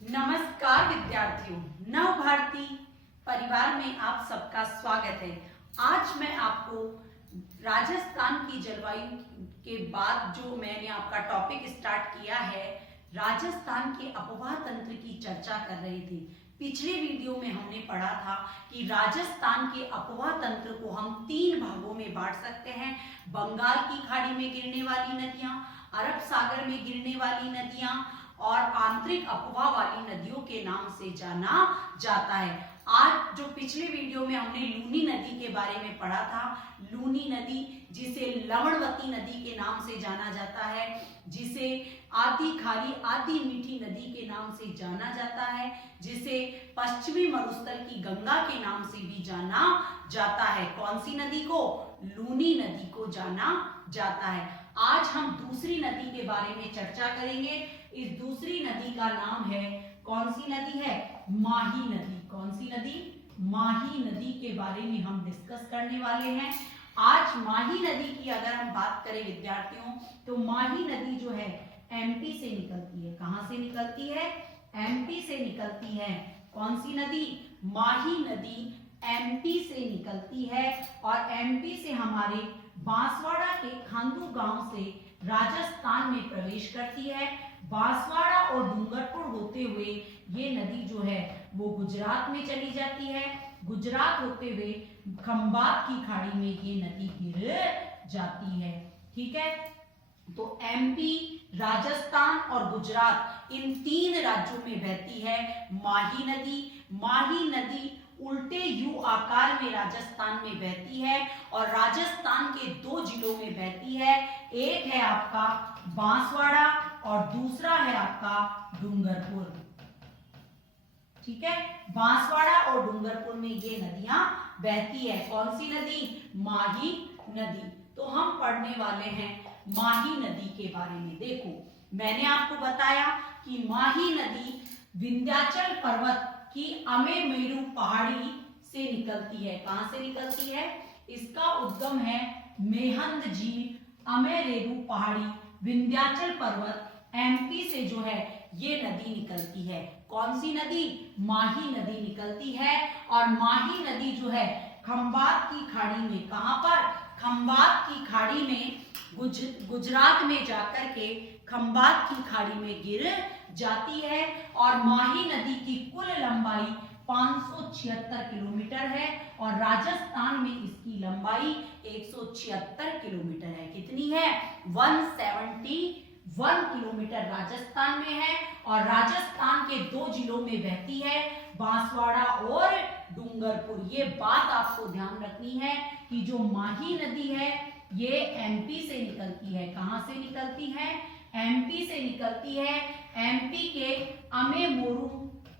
नमस्कार विद्यार्थियों, नव भारती परिवार में आप सबका स्वागत है। आज मैं आपको राजस्थान की जलवायु के बाद जो मैंने आपका टॉपिक स्टार्ट किया है, राजस्थान के अपवाह तंत्र की चर्चा कर रही थी। पिछले वीडियो में हमने पढ़ा था कि राजस्थान के अपवाह तंत्र को हम 3 भागों में बांट सकते हैं। बंगाल की खाड़ी में गिरने वाली नदियां, अरब सागर में गिरने वाली नदियां और आंतरिक अपवाह वाली नदियों के नाम से जाना जाता है। आज जो पिछले वीडियो में हमने लूनी नदी के बारे में पढ़ा था, लूनी नदी जिसे लवणवती नदी के नाम से जाना जाता है, जिसे आधी खारी आधी मीठी नदी के नाम से जाना जाता है, जिसे पश्चिमी मरुस्थल की गंगा के नाम से भी जाना जाता है। कौन सी नदी को? लूनी नदी को जाना जाता है। आज हम दूसरी नदी के बारे में चर्चा करेंगे। इस दूसरी नदी का नाम है, कौन सी नदी है? माही नदी। कौन सी नदी? माही नदी के बारे में हम डिस्कस करने वाले हैं। आज माही नदी की अगर हम बात करें विद्यार्थियों, तो माही नदी जो है एमपी से निकलती है। कहां से निकलती है? एमपी से निकलती है। कौन सी नदी? माही नदी एमपी से निकलती है और एमपी से हमारे बांसवाड़ा के खांदू गांव से राजस्थान में प्रवेश करती है। बांसवाड़ा और डूंगरपुर होते हुए ये नदी जो है वो गुजरात में चली जाती है। गुजरात होते हुए खंबात की खाड़ी में ये नदी गिर जाती है। ठीक है, तो एमपी, राजस्थान और गुजरात, इन 3 राज्यों में बहती है माही नदी। माही नदी उल्टे यू आकार में राजस्थान में बहती है और राजस्थान के 2 जिलों में बहती है। एक है आपका बांसवाड़ा और दूसरा है आपका डूंगरपुर। ठीक है, बांसवाड़ा और डूंगरपुर में ये नदियां बहती है। कौन सी नदी? माही नदी। तो हम पढ़ने वाले हैं माही नदी के बारे में। देखो, मैंने आपको बताया कि माही नदी विंध्याचल पर्वत की अमेमेरु पहाड़ी से निकलती है। कहां से निकलती है? इसका उद्गम है मेहंद झील, अमेरेरु पहाड़ी, विंध्याचल पर्वत, एमपी से जो है ये नदी निकलती है। कौन सी नदी? माही नदी निकलती है। और माही नदी जो है खंबात की खाड़ी में, कहां पर? खंबात की खाड़ी में, गुजरात में जाकर के खंबात की खाड़ी में गिर जाती है। और माही नदी की कुल लंबाई 576 किलोमीटर है और राजस्थान में इसकी लंबाई 176 किलोमीटर है। कितनी है? 171 किलोमीटर राजस्थान में है और राजस्थान के 2 जिलों में बहती है, बांसवाड़ा और डूंगरपुर। ये बात आपको ध्यान रखनी है कि जो माही नदी है ये एमपी से निकलती है। कहां से निकलती है? एमपी से निकलती है। एमपी के अमेमोरू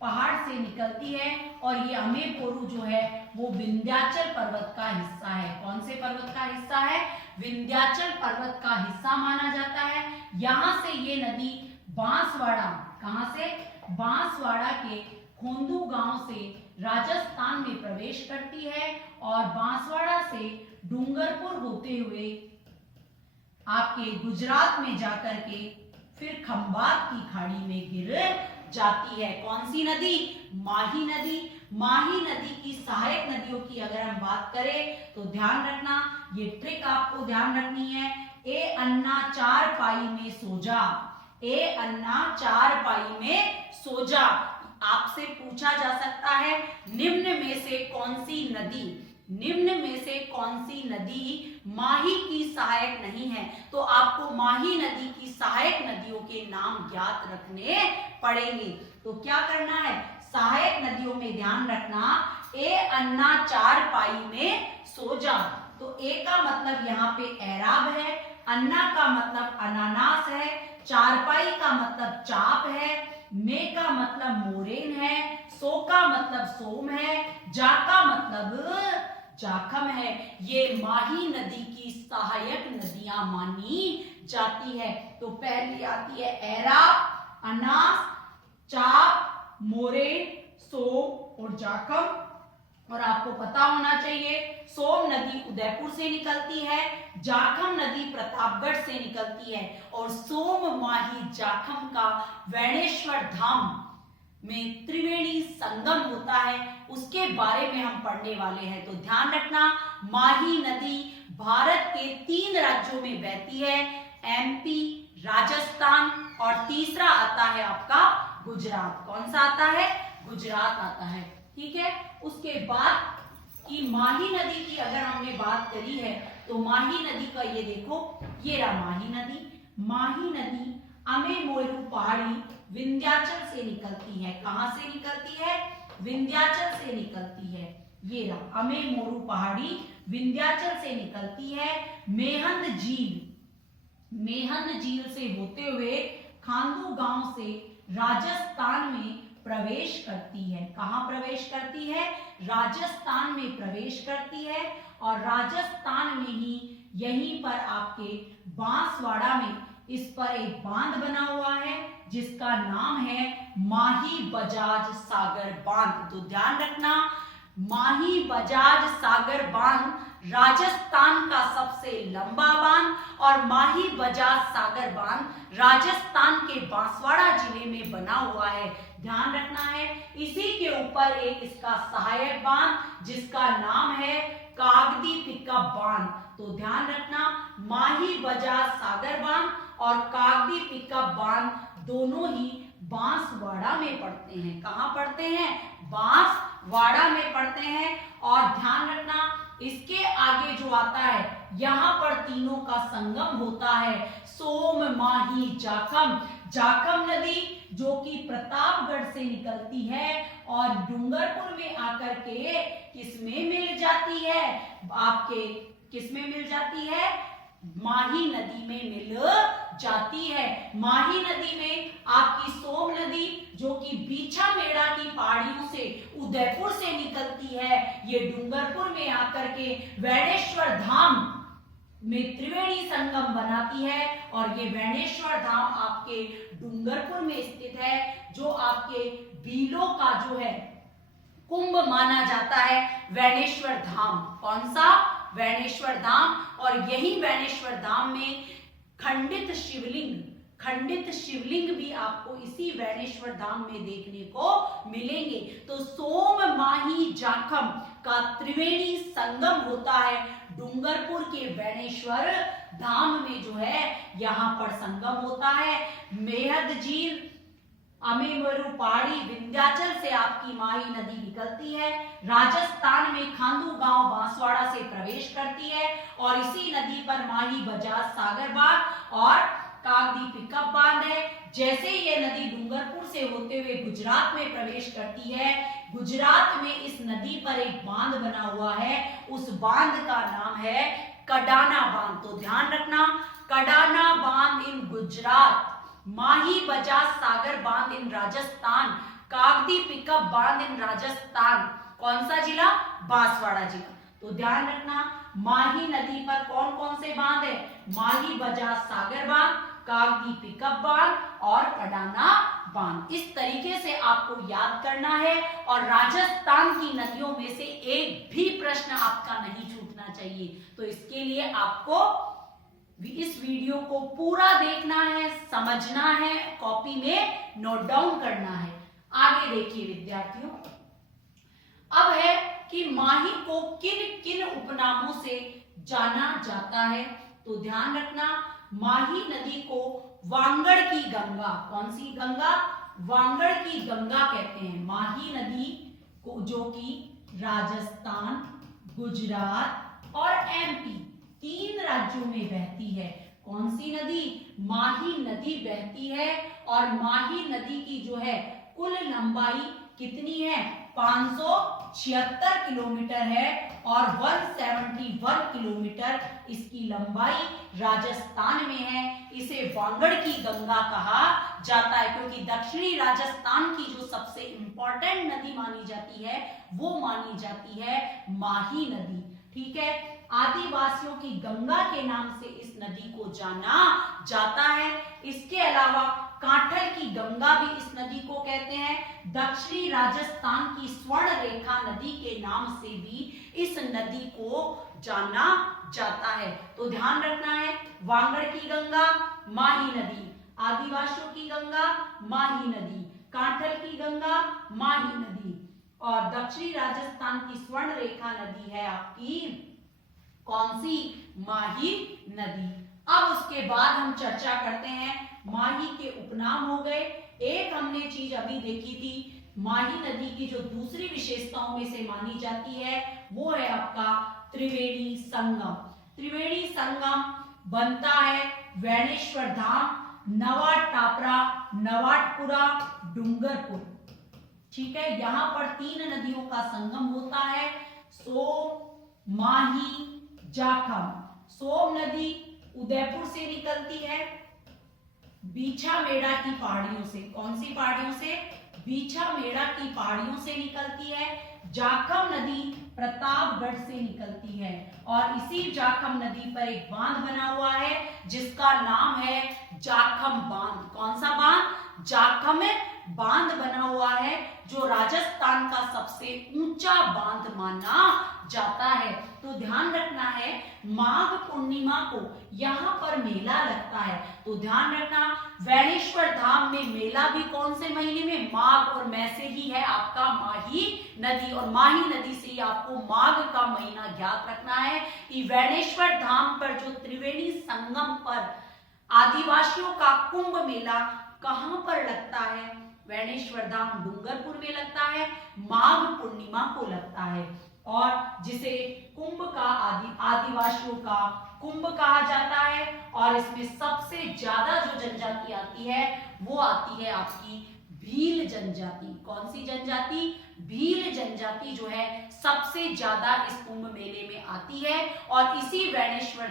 पहाड़ से निकलती है और ये अमेमोरू जो है वो विंध्याचल पर्वत का हिस्सा है। कौन से पर्वत का हिस्सा है? विंध्याचल पर्वत का हिस्सा माना जाता है। यहां से ये नदी बांसवाड़ा, कहां से? बांसवाड़ा के खोंदू गांव से राजस्थान में प्रवेश करती है और बांसवाड़ा से डूंगरपुर होते हुए आपके गुजरात में जाकर के फिर खंबात की खाड़ी में गिर जाती है। कौन सी नदी? माही नदी। माही नदी की सहायक नदियों की अगर हम बात करें तो ध्यान रखना, ये ट्रिक आपको ध्यान रखनी है। ए अन्ना 4 पाई में सो जा। ए अन्ना 4 पाई में सो जा। आपसे पूछा जा सकता है निम्न में से कौन सी नदी, निम्न में से कौन सी नदी माही की सहायक नहीं है? तो आपको माही नदी की सहायक नदियों के नाम ज्ञात रखने पड़ेंगे। तो क्या करना है? सहायक नदियों में ध्यान रखना, ए अन्ना 4 पाई में सो जा। तो ए का मतलब यहाँ पे एराब है, अन्ना का मतलब अनानास है, चारपाई का मतलब चाप है, मे का मतलब मोरेन है, सो का मतलब सोम है, जा का मतलब जाखम है। ये माही नदी की सहायक नदियां मानी जाती है। तो पहली आती है एराब, अनास, चाप, मोरेन, सोम और जाखम। और आपको पता होना चाहिए सोम नदी उदयपुर से निकलती है, जाखम नदी प्रतापगढ़ से निकलती है और सोम माही जाखम का वैणेश्वर धाम में त्रिवेणी संगम होता है, उसके बारे में हम पढ़ने वाले हैं। तो ध्यान रखना, माही नदी भारत के 3 राज्यों में बहती है, एमपी, राजस्थान और तीसरा आता है आपका गुजरात। कौन सा आता है? गुजरात आता है। ठीक है, उसके बाद कि माही नदी की अगर हमने बात करी है तो माही नदी का ये देखो, ये रहा माही नदी। माही नदी अमेमोरू पहाड़ी विंध्याचल से निकलती है। कहां से निकलती है? विंध्याचल से निकलती है। ये रहा अमेमोरू पहाड़ी विंध्याचल से निकलती है। मेहंद झील से होते हुए खांडू गांव से राजस्थान में प्रवेश करती है। कहां प्रवेश करती है? राजस्थान में प्रवेश करती है और राजस्थान में ही यहीं पर आपके बांसवाड़ा में इस पर एक बांध बना हुआ है जिसका नाम है माही बजाज सागर बांध। तो ध्यान रखना, माही बजाज सागर बांध राजस्थान का सबसे लंबा बांध और माही बजाज सागर बांध राजस्थान के बांसवाड़ा जिले में बना हुआ है। ध्यान रखना है, इसी के ऊपर एक इसका सहायक बांध जिसका नाम है कागदी पिकअप बांध। तो ध्यान रखना, माही बजाज सागर बांध और कागदी पिकअप बांध दोनों ही बांसवाड़ा में पड़ते हैं। कहां पड़ते हैं? बांसवाड़ा में पड़ते हैं। और ध्यान रखना, इसके आगे जो आता है यहां पर तीनों का संगम होता है, सोम, माही, जाखम। जाखम नदी जो कि प्रतापगढ़ से निकलती है और डूंगरपुर में आकर के किसमें मिल जाती है? आपके किसमें मिल जाती है? माही नदी में मिल जाती है। माही नदी में आपकी सोम नदी जो कि बीछामेड़ा की पहाड़ियों से उदयपुर से निकलती है, ये डूंगरपुर में आकर के वैणेश्वर धाम में त्रिवेणी संगम बनाती है और ये वैणेश्वर धाम आपके डूंगरपुर में स्थित है, जो आपके बीलों का जो है कुंभ माना जाता है वैणेश्वर धाम। कौन सा? वैणेश्वर धाम। और यही वैणेश्वर धाम में खंडित शिवलिंग भी आपको इसी वैणेश्वर धाम में देखने को मिलेंगे। तो सोम, माही, जाखम का त्रिवेणी संगम होता है डूंगरपुर के वैणेश्वर धाम में, जो है यहां पर संगम होता है। मेहंद झील, अमेमोरू पहाड़ी, विंध्याचल से आपकी माही नदी निकलती है, राजस्थान में खांडू गांव बांसवाड़ा से प्रवेश करती है और इसी नदी पर माही बजाज सागर बांध और कागदी पिकअप बांध है। जैसे ये नदी डूंगरपुर से होते हुए गुजरात में प्रवेश करती है, गुजरात में इस नदी पर एक बांध बना हुआ है, उस बांध का नाम है कडाना बांध। तो ध्यान रखना, कडाना बांध इन गुजरात, माही बजाज सागर बांध इन राजस्थान, कागदी पिकअप बांध इन राजस्थान। कौन सा जिला? बांसवाड़ा जिला। तो ध्यान रखना, माही नदी पर कौन कौन से बांध है? माही बजाज सागर बांध, कागदी पिकअप बांध और कडाना बांध। इस तरीके से आपको याद करना है और राजस्थान की नदियों में से एक भी प्रश्न आपका नहीं छूटना चाहिए। तो इसके लिए आपको इस वीडियो को पूरा देखना है, समझना है, कॉपी में नोट डाउन करना है। आगे देखिए विद्यार्थियों, अब है कि माही को किन किन उपनामों से जाना जाता है। तो ध्यान रखना, माही नदी को वांगड़ की गंगा, कौन सी गंगा? वांगड़ की गंगा कहते हैं। माही नदी को जो कि राजस्थान, गुजरात और एमपी 3 राज्यों में बहती है। कौन सी नदी? माही नदी बहती है और माही नदी की जो है कुल लंबाई कितनी है? 576 किलोमीटर है और 171 किलोमीटर इसकी लंबाई राजस्थान में है। इसे वांगड़ की गंगा कहा जाता है क्योंकि दक्षिणी राजस्थान की जो सबसे इंपॉर्टेंट नदी मानी जाती है वो मानी जाती है माही नदी। ठीक है, आदिवासियों की गंगा के नाम से इस नदी को जाना जाता है। इसके अलावा कांठल की गंगा भी इस नदी को कहते हैं। दक्षिणी राजस्थान की स्वर्ण रेखा नदी के नाम से भी इस नदी को जाना जाता है। तो ध्यान रखना है, वांगड़ की गंगा माही नदी, आदिवासियों की गंगा माही नदी, कांठल की गंगा माही नदी, और दक्षिणी राजस्थान की स्वर्ण रेखा नदी है आपकी कौन सी, माही नदी। अब उसके बाद हम चर्चा करते हैं, माही के उपनाम हो गए। एक हमने चीज अभी देखी थी, माही नदी की जो दूसरी विशेषताओं में से मानी जाती है वो है आपका त्रिवेणी संगम। त्रिवेणी संगम बनता है वैनेश्वर धाम, नवाट टापरा, नवाटपुरा, डूंगरपुर, ठीक है। यहां पर 3 नदियों का संगम होता है, सोम, माही, जाखम। सोम नदी उदयपुर से निकलती है, बीछामेड़ा की पहाड़ियों से। कौन सी पहाड़ियों से, बीछामेड़ा की पहाड़ियों से निकलती है। जाखम नदी प्रतापगढ़ से निकलती है, और इसी जाखम नदी पर एक बांध बना हुआ है जिसका नाम है जाखम बांध। कौन सा बांध, जाखम बांध बना हुआ है, जो राजस्थान का सबसे ऊंचा बांध माना जाता है। तो ध्यान रखना है, माघ पूर्णिमा को यहाँ पर मेला लगता है, तो ध्यान रखना वैनेश्वर धाम में मेला भी कौन से महीने में, माघ, और मैं से ही है आपका माही नदी, और माही नदी से ही आपको माघ का महीना ज्ञात रखना है कि वैनेश्वर धाम पर जो त्रिवेणी संगम पर आदिवासियों का कुंभ मेला कहां पर लगता है, वैनेश्वर धाम डूंगरपुर में लगता है, माघ पूर्णिमा को लगता है, और जिसे कुंभ का आदिवासियों का कुंभ कहा जाता है। और इसमें सबसे ज्यादा जो जनजाति आती है वो आती है आपकी भील जनजाति। कौन सी जनजाति, भील जनजाति जो है सबसे ज्यादा इस कुंभ मेले में आती है, और इसी वैनेश्वर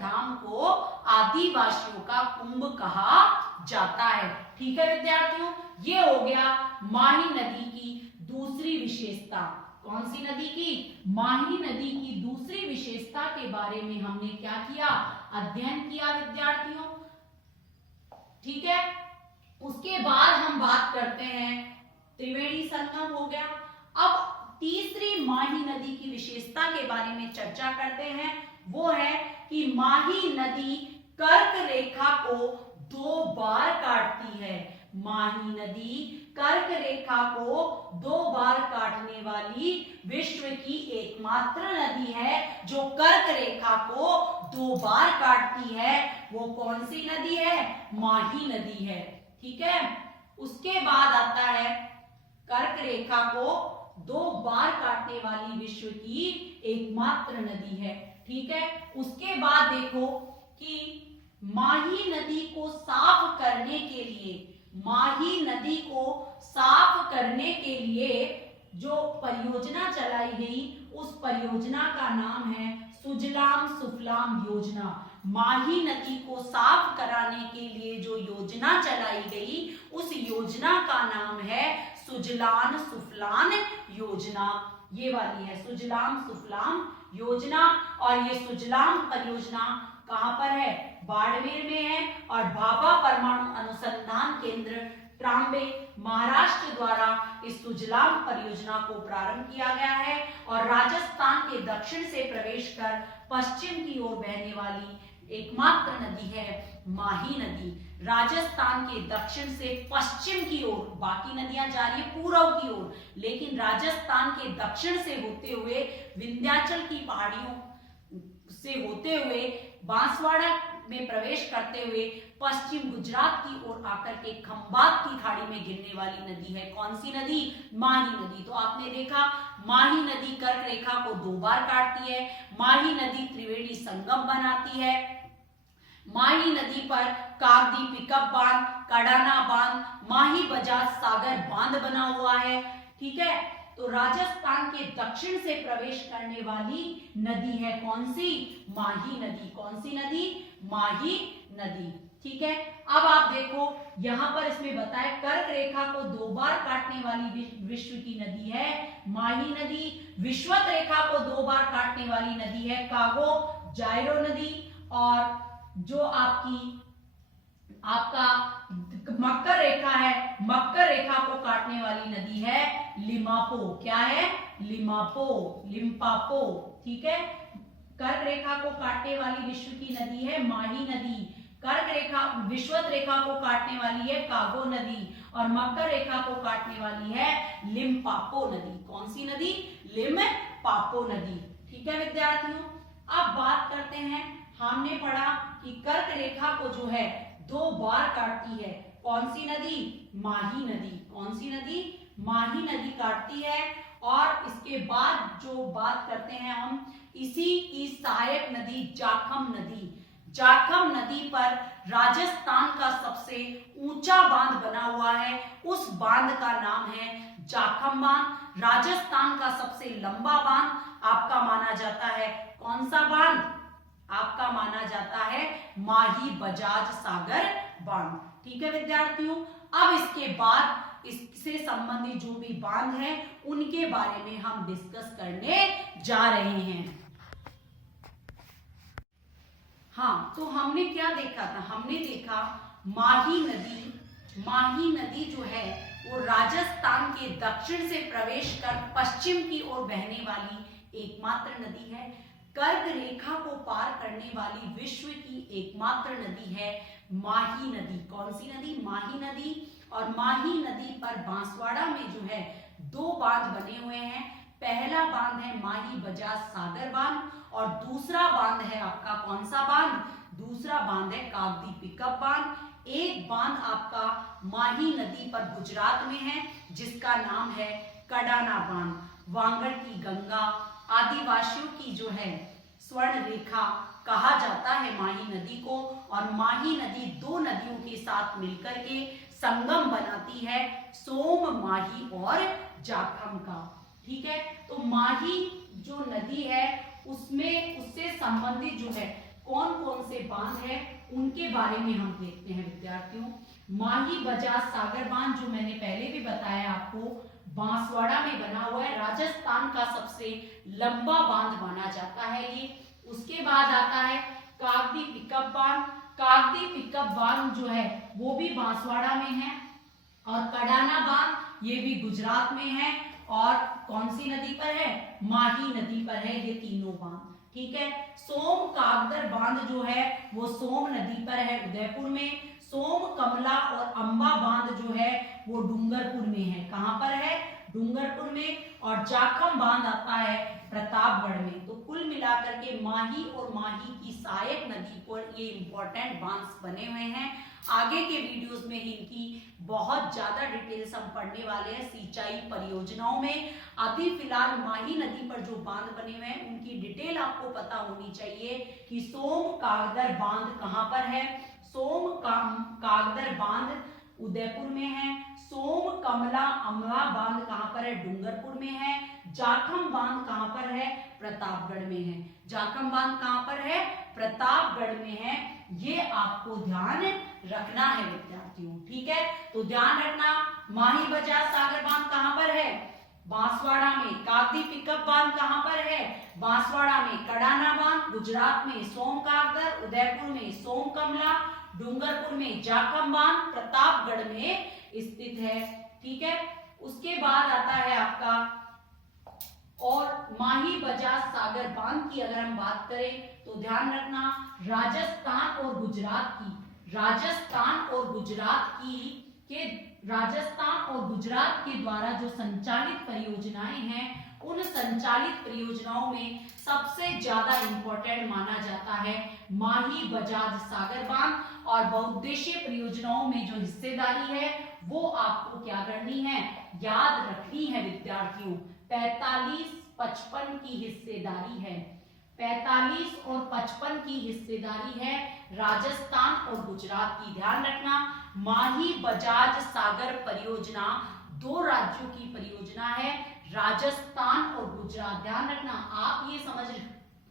धाम को आदिवासियों का कुंभ कहा जाता है। ठीक है विद्यार्थियों, ये हो गया माही नदी की दूसरी विशेषता। कौन सी नदी की, माही नदी की दूसरी विशेषता के बारे में हमने क्या किया, अध्ययन किया विद्यार्थियों। ठीक है, उसके बाद हम बात करते हैं, त्रिवेणी संगम हो गया। अब तीसरी माही नदी की विशेषता के बारे में चर्चा करते हैं, वो है कि माही नदी कर्क रेखा को 2 बार काटती है। माही नदी कर्क रेखा को 2 बार काटने वाली विश्व की एकमात्र नदी है जो कर्क रेखा को 2 बार काटती है। वो कौन सी नदी है, माही नदी है। ठीक है, उसके बाद आता है कर्क रेखा को 2 बार काटने वाली विश्व की एकमात्र नदी है। ठीक है, उसके बाद देखो कि माही नदी को साफ करने के लिए, माही नदी को साफ करने के लिए जो परियोजना चलाई गई, उस परियोजना का नाम है सुजलाम सुफलाम योजना। माही नदी को साफ कराने के लिए जो योजना चलाई गई, उस योजना का नाम है सुजलान सुफलान योजना। ये वाली है सुजलाम सुफलाम योजना, और ये सुजलाम परियोजना कहां पर है, बाड़मेर में है, और भाभा परमाणु अनुसंधान केंद्र ट्राम्बे महाराष्ट्र द्वारा इस सुजलाम परियोजना को प्रारंभ किया गया है। और राजस्थान के दक्षिण से प्रवेश कर पश्चिम की ओर बहने वाली एकमात्र नदी है माही नदी। राजस्थान के दक्षिण से पश्चिम की ओर बाकी नदियां जा रही है पूर्व की ओर, लेकिन राजस्थान के दक्षिण से होते हुए विंध्याचल की पहाड़ियों से होते हुए बांसवाड़ा में प्रवेश करते हुए पश्चिम गुजरात की ओर आकर के खंबात की खाड़ी में गिरने वाली नदी है। कौन सी नदी, माही नदी। तो आपने देखा माही नदी कर्क रेखा को 2 बार काटती है, माही नदी त्रिवेणी संगम बनाती है, माही नदी पर कागदी पिकअप बांध, कडाना बांध, माही बजाज सागर बांध बना हुआ है। ठीक है, तो राजस्थान के दक्षिण से प्रवेश करने वाली नदी है कौन सी, माही नदी। कौन सी नदी, माही नदी। ठीक है, अब आप देखो यहां पर इसमें बताए कर्क रेखा को 2 बार काटने वाली विश्व की नदी है माही नदी। विषुवत रेखा को 2 बार काटने वाली नदी है कागो जायरो नदी। और जो आपका मकर रेखा है, मकर रेखा को काटने वाली नदी है लिमापो। क्या है, लिमापो, लिम्पापो। ठीक है, कर्क रेखा को काटने वाली विश्व की नदी है माही नदी। कर्क रेखा विषुवत रेखा को काटने वाली है कागो नदी और मकर रेखा को काटने वाली है लिम्पापो नदी। कौन सी नदी? लिम्पापो नदी। ठीक है विद्यार्थियों, अब बात करते हैं, हमने पढ़ा कि कर्क रेखा को जो है 2 बार काटती है कौन सी नदी? माही नदी। कौन सी नदी? माही नदी काटती है। और इसके बाद जो बात करते हैं हम इसी की सहायक नदी जाखम नदी। जाखम नदी पर राजस्थान का सबसे ऊंचा बांध बना हुआ है, उस बांध का नाम है जाखम बांध। राजस्थान का सबसे लंबा बांध आपका माना जाता है कौन सा बांध? आपका माना जाता है माही बजाज सागर बांध। ठीक है विद्यार्थियों, अब इसके बाद इससे संबंधित जो भी बांध है उनके बारे में हम डिस्कस करने जा रहे हैं। हाँ, तो हमने क्या देखा था? हमने देखा माही नदी। माही नदी जो है वो राजस्थान के दक्षिण से प्रवेश कर पश्चिम की ओर बहने वाली एकमात्र नदी है। कर्क रेखा को पार करने वाली विश्व की एकमात्र नदी है माही नदी। कौन सी नदी? माही नदी। और माही नदी पर बांसवाड़ा में जो है 2 बांध बने हुए हैं। पहला बांध है माही बजाज सागर बांध और दूसरा बांध है आपका कौन सा बांध? दूसरा बांध है कागदी पिकअप बांध। एक बांध आपका माही नदी पर गुजरात में है जिसका नाम है कडाना बांध। वांगड़ की गंगा, आदिवासियों की जो है स्वर्ण रेखा कहा जाता है माही नदी को। और माही नदी 2 नदियों के साथ मिलकर के संगम बनाती है सोम माही और जाखम का। ठीक है, तो माही जो नदी है उसमें उससे संबंधित जो है कौन कौन से बांध है उनके बारे में हम देखते हैं विद्यार्थियों। माही बजाज सागर बांध जो मैंने पहले भी बताया आपको, बांसवाड़ा में बना हुआ है, राजस्थान का सबसे लंबा बांध माना जाता है ये। उसके बाद आता है कागदी पिकअप बांध। कागदी पिकअप बांध जो है वो भी बांसवाड़ा में है। और कडाना बांध ये भी गुजरात में है और कौन सी नदी पर है? माही नदी पर है ये तीनों बांध। ठीक है, सोम कागदर बांध जो है वो सोम नदी पर है उदयपुर में। सोम कमला और अंबा बांध जो है वो डूंगरपुर में है। कहां पर है? डूंगरपुर में। और जाखम बांध आता है प्रतापगढ़ में। तो कुल मिलाकर के माही और माही की सहायक नदी पर ये इंपॉर्टेंट बांध बने हुए हैं। आगे के वीडियोस में इनकी बहुत ज्यादा डिटेल्स हम पढ़ने वाले हैं सिंचाई परियोजनाओं में। अभी फिलहाल माही नदी पर जो बांध बने हुए हैं उनकी डिटेल आपको पता होनी चाहिए कि सोम कागदर बांध कहां पर है। सोम कागदर बांध उदयपुर में है। सोम कमला अमला बांध कहां पर है? डूंगरपुर में है। जाखम बांध कहां पर है? प्रतापगढ़ में है। जाखम बांध कहां पर है? प्रतापगढ़ में है। ये आपको ध्यान रखना है विद्यार्थियों। ठीक है, तो ध्यान रखना, माही बजाज सागर बांध कहां पर है? बांसवाड़ा में। कागदी पिकअप बांध कहां पर है? बांसवाड़ा में। कडाना बांध गुजरात में। सोम कागदर उदयपुर में। सोम कमला डूंगरपुर में। जाखम बांध प्रतापगढ़ में स्थित है। ठीक है, उसके बाद आता है आपका और माही बजाज सागर बांध की अगर हम बात करें तो ध्यान रखना, राजस्थान और गुजरात की राजस्थान और गुजरात के द्वारा जो संचालित परियोजनाएं हैं उन संचालित परियोजनाओं में सबसे ज्यादा इंपॉर्टेंट माना जाता है माही बजाज सागर बांध। और बहुउद्देशीय परियोजनाओं में जो हिस्सेदारी है वो आपको क्या करनी है? याद रखनी है विद्यार्थियों। 45-55 की हिस्सेदारी है। 45 और 55 की हिस्सेदारी है राजस्थान और गुजरात की। ध्यान रखना, माही बजाज सागर परियोजना 2 राज्यों की परियोजना है, राजस्थान और गुजरात। ध्यान रखना, आप ये समझ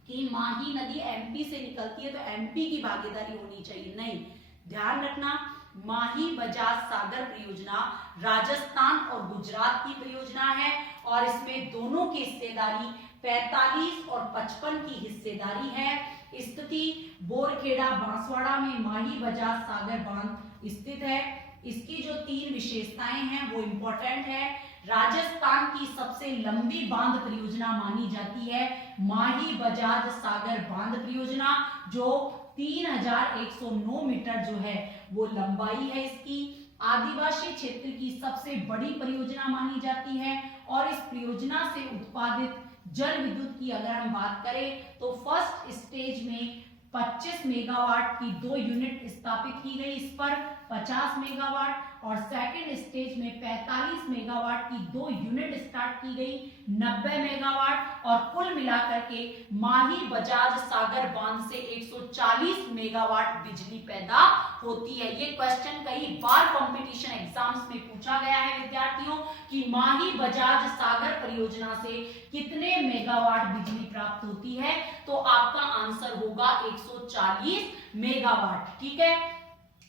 कि माही नदी एमपी से निकलती है तो एमपी की भागीदारी होनी चाहिए, नहीं। ध्यान रखना, माही बजाज सागर परियोजना राजस्थान और गुजरात की परियोजना है और इसमें दोनों की हिस्सेदारी 45 और 55 की हिस्सेदारी है। स्थिति बोरखेड़ा बांसवाड़ा में माही बजाज सागर बांध स्थित है। इसकी जो 3 विशेषताएं हैं वो इंपॉर्टेंट है। राजस्थान की सबसे लंबी बांध परियोजना मानी जाती है माही बजाज सागर बांध परियोजना, जो 3109 मीटर जो है वो लंबाई है इसकी। आदिवासी क्षेत्र की सबसे बड़ी परियोजना मानी जाती है और इस परियोजना से उत्पादित जल विद्युत की अगर हम बात करें तो फर्स्ट स्टेज में 25 मेगावाट की 2 यूनिट स्थापित की गई, इस पर 50 मेगावाट, और सेकंड स्टेज में 45 मेगावाट की 2 यूनिट स्टार्ट की गई 90 मेगावाट, और कुल मिलाकर के माही बजाज सागर बांध से 140 मेगावाट बिजली पैदा होती है। ये क्वेश्चन कई बार कंपटीशन एग्जाम्स में पूछा गया है विद्यार्थियों कि माही बजाज सागर परियोजना से कितने मेगावाट बिजली प्राप्त होती है, तो आपका आंसर होगा 140 मेगावाट। ठीक है,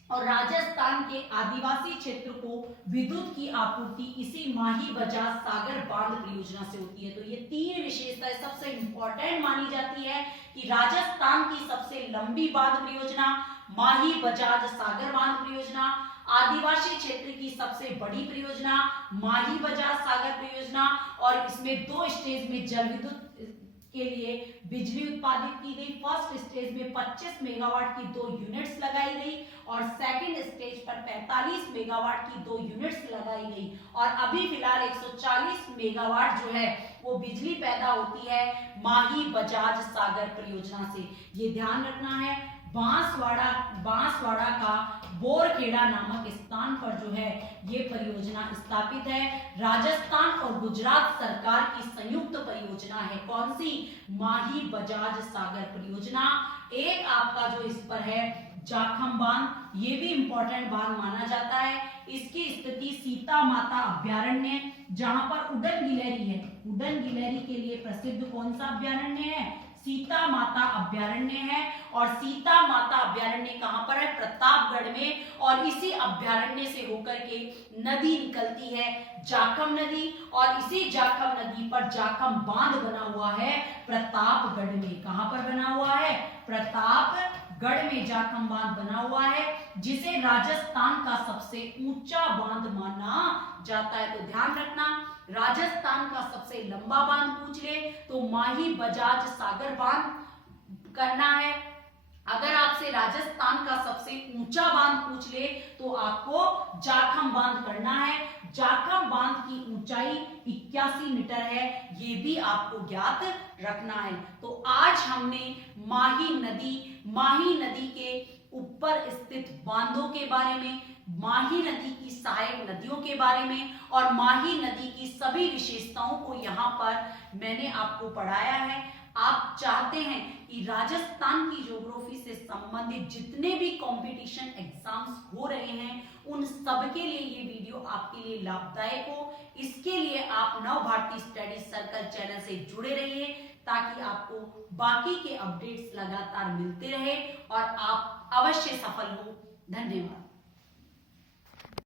और राजस्थान के आदिवासी क्षेत्र को विद्युत की आपूर्ति इसी माही बजाज सागर बांध परियोजना से होती है। तो ये 3 विशेषताएं सबसे इंपॉर्टेंट मानी जाती है कि राजस्थान की सबसे लंबी बांध परियोजना माही बजाज सागर बांध परियोजना, आदिवासी क्षेत्र की सबसे बड़ी परियोजना माही बजाज सागर परियोजना, और इसमें 2 स्टेज में जल विद्युत के लिए बिजली उत्पादित की गई। फर्स्ट स्टेज में 25 मेगावाट की 2 यूनिट्स लगाई गई और सेकंड स्टेज पर 45 मेगावाट की 2 यूनिट्स लगाई गई, और अभी फिलहाल 140 मेगावाट जो है वो बिजली पैदा होती है माही बजाज सागर परियोजना से। ये ध्यान रखना है। बांसवाड़ा का बोरखेड़ा नामक स्थान पर जो है ये परियोजना स्थापित है। राजस्थान और गुजरात सरकार की संयुक्त परियोजना है। कौन सी? माही बजाज सागर परियोजना। एक आपका जो इस पर है जाखम बांध, ये भी इंपॉर्टेंट बांध माना जाता है। इसकी स्थिति सीता माता अभ्यारण्य, जहां पर उड़न गिलहरी है, उड़न गिलहरी के लिए प्रसिद्ध कौन सा अभ्यारण्य है? सीता माता अभ्यारण्य है। और सीता माता अभ्यारण्य कहां पर है? प्रतापगढ़ में, और इसी अभ्यारण्य से होकर के नदी निकलती है जाखम नदी, और इसी जाखम नदी पर जाखम बांध बना हुआ है प्रतापगढ़ में। कहां पर बना हुआ है? प्रतापगढ़ में जाखम बांध बना हुआ है, जिसे राजस्थान का सबसे ऊंचा बांध माना जाता है। तो ध्यान रखना, राजस्थान का सबसे लंबा बांध पूछ ले तो माही बजाज सागर बांध करना है। अगर आपसे राजस्थान का सबसे ऊंचा बांध पूछ ले तो आपको जाखम बांध करना है। जाखम बांध की ऊंचाई 81 मीटर है, ये भी आपको ज्ञात रखना है। तो आज हमने माही नदी के ऊपर स्थित बांधों के बारे में, माही नदी की सहायक नदियों के बारे में, और माही नदी की सभी विशेषताओं को यहाँ पर मैंने आपको पढ़ाया है। आप चाहते हैं कि राजस्थान की ज्योग्राफी से संबंधित जितने भी कंपटीशन एग्जाम्स हो रहे हैं उन सब के लिए ये वीडियो आपके लिए लाभदायक हो। इसके लिए आप नव भारती स्टडी सर्कल चैनल से जुड़े रहिए ताकि आपको बाकी के अपडेट्स लगातार मिलते रहे और आप अवश्य सफल हो। धन्यवाद।